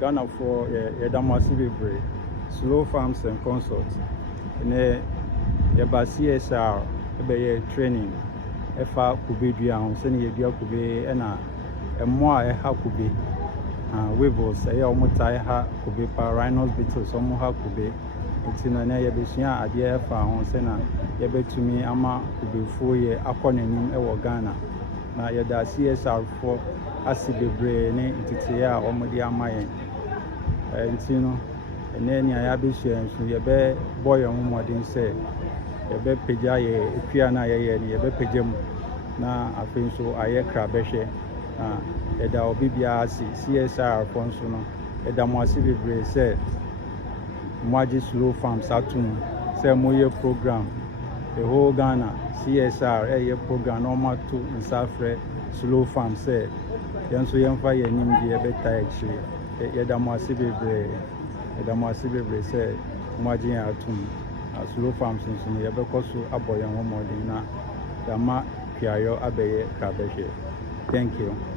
Ghana for Yedamasibibre, Slow Farms and Consults. And yeba CSR, training, Efa Kubidria, Seni Yedia Kube, and more ha Kube, Weevils, Ayamotai ha Kube, Rhinos beetles, Omoha Kube, it's in an Ayabishia, Adia Fa, Sena, Yebetumi, Ama Kube, 4 year, Akonim, Ewa Ghana. Na yɛda CSR for ase bebree ne ntete a wɔde ama yɛn nti no ɛnɛ nea yɛabɛhyia nso yɛbɛbɔ yɛn ho mmɔden sɛ yɛbɛpagya yɛ epia no a yɛyɛ no yɛbɛpagya mu na afei nso ayɛ kra bɛhwɛ na yɛda obi biara ase CSR for nso no yɛda mo ase bebree sɛ mo agye Slow Farms ato mu sɛ moyɛ program the whole Ghana CSR program normal to nsafre Slow Farm say yanso yemfa yenim de beta actually yedamase bebre say moagye atum Slow Farms nso ne yebekoso aboyan ho modin na dama piayo abeye krabehwe. Thank you.